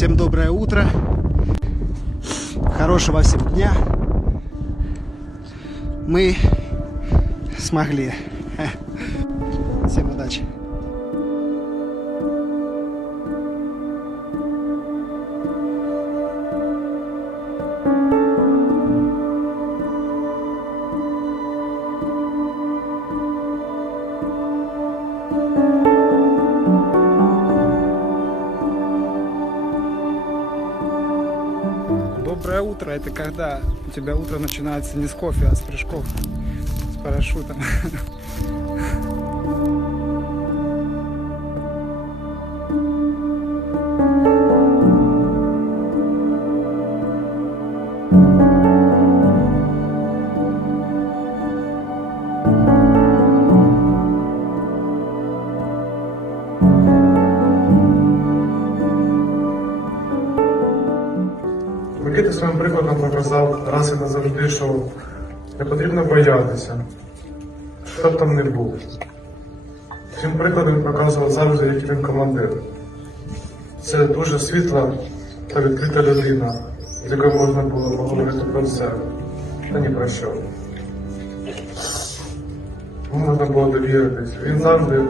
Всем доброе утро. Хорошего всем дня. Мы смогли. Всем удачи. Утро. Это когда у тебя утро начинается не с кофе, а с прыжков. С парашютом. своїм прикладом показав раз і назавжди, що не потрібно боятися, що б там не був. Цим прикладом показував завжди, який він командир. Це дуже світла та відкрита людина, з якою можна було поговорити про все, та ні про що. Можна було довіритись. Він завжди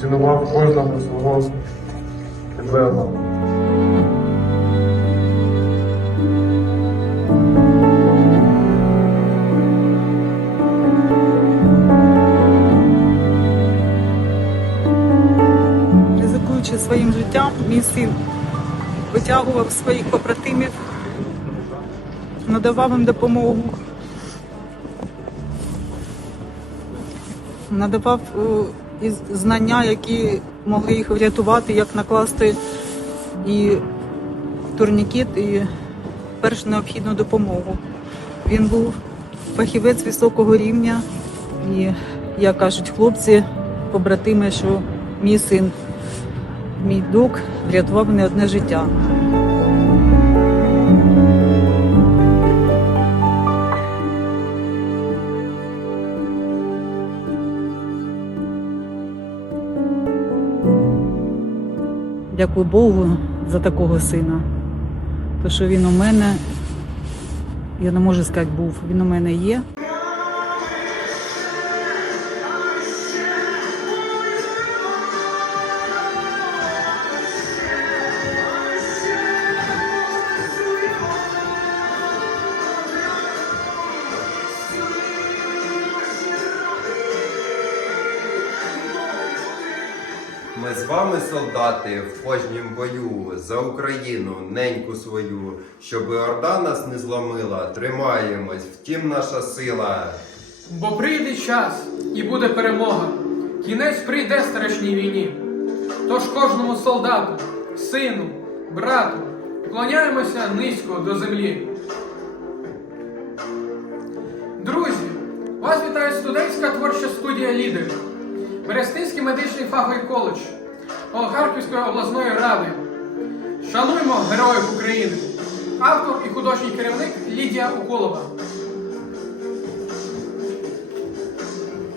цінував кожного свого підлеглого. Мій син витягував своїх побратимів, надавав їм допомогу, надавав е, знання, які могли їх врятувати, як накласти і турнікет, і першу необхідну допомогу. Він був фахівець високого рівня, і, як кажуть хлопці, побратими, що мій син мій друг врятував не одне життя. Дякую Богу за такого сина. То, що він у мене, я не можу сказати, був, він у мене є. Ми з вами, солдати, в кожнім бою за Україну, неньку свою, щоби орда нас не зломила, тримаємось, втім наша сила. Бо прийде час і буде перемога. Кінець прийде страшній війні. Тож кожному солдату, сину, брату, вклоняємося низько до землі. Друзі, вас вітає студентська творча студія лідерів, Берестинський медичний фаховий коледж, Харківської обласної ради. Шануємо героїв України. Автор і художній керівник Лідія Уколова.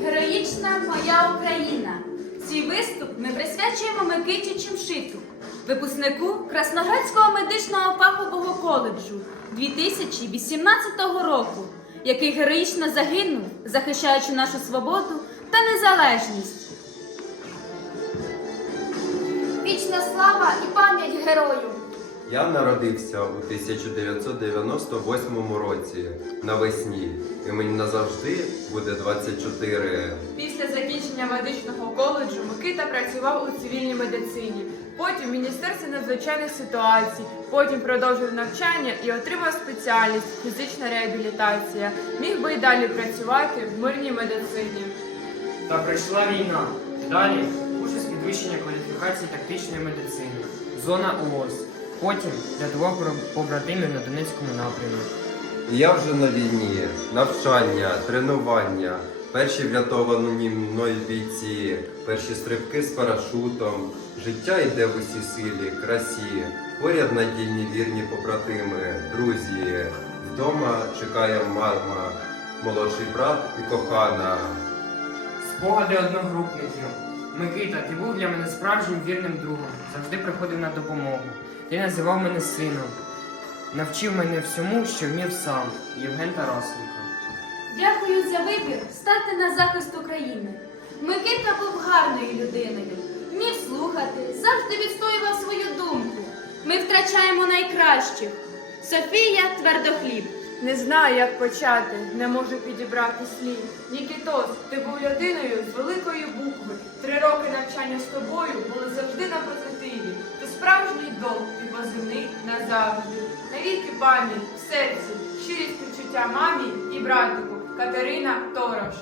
Героїчна моя Україна. Свій виступ ми присвячуємо Микиті Чимшиту, випускнику Красноградського медичного фахового коледжу 2018 року, який героїчно загинув, захищаючи нашу свободу та незалежність. Вічна слава і пам'ять герою! Я народився у 1998 році навесні, і мені назавжди буде 24. Після закінчення медичного коледжу Микита працював у цивільній медицині, потім в Міністерстві надзвичайних ситуацій, потім продовжив навчання і отримав спеціальність фізична реабілітація. Міг би й далі працювати в мирній медицині. Та прийшла війна. Далі курс підвищення кваліфікації тактичної медицини, зона ООС. Потім рятував побратимів на Донецькому напрямі. Я вже на війні, навчання, тренування, перші врятовані мною бійці, перші стрибки з парашутом. Життя йде в усій силі, красі, поряд надійні вірні побратими, друзі. Вдома чекає мама, молодший брат і кохана. Спогади одногрупників. Микита, ти був для мене справжнім вірним другом, завжди приходив на допомогу. Ти називав мене сином, навчив мене всьому, що вмів сам. Євген Тарасенко. Дякую за вибір стати на захист України. Микита був гарною людиною, вмів слухати, завжди відстоював свою думку. Ми втрачаємо найкращих. Софія Твердохліб. Не знаю, як почати, не можу підібрати слів. Нікітос, ти був людиною з великої букви. Три роки навчання з тобою були завжди на позитиві. Ти справжній долг, ти позивний назавжди. Навіки пам'ять в серці, щирість співчуття мамі і братику Катерина Торош.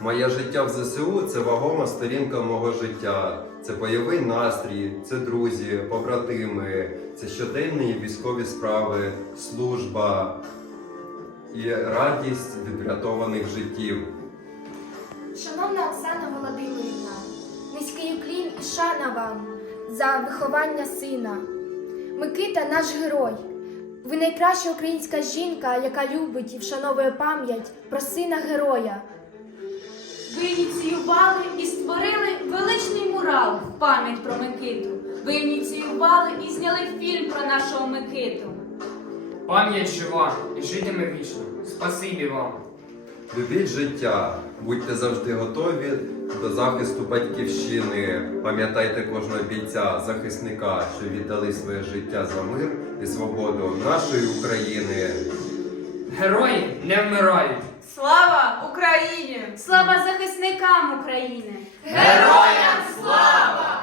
Моє життя в ЗСУ це вагома сторінка мого життя. Це бойовий настрій, це друзі, побратими, це щоденні військові справи, служба і радість від врятованих життів. Шановна Оксана Володимирівна, низький уклін і шана вам за виховання сина. Микита наш герой. Ви найкраща українська жінка, яка любить і вшановує пам'ять про сина героя. Ви ініціювали і створили величний мурал в пам'ять про Микиту. Ви ініціювали і зняли фільм про нашого Микиту. Пам'ять жива і житиме вічно. Спасибі вам. Любіть життя, будьте завжди готові до захисту батьківщини. Пам'ятайте кожного бійця, захисника, що віддали своє життя за мир і свободу нашої України. Герої не вмирають. Слава Україні! Слава захисникам України! Героям слава!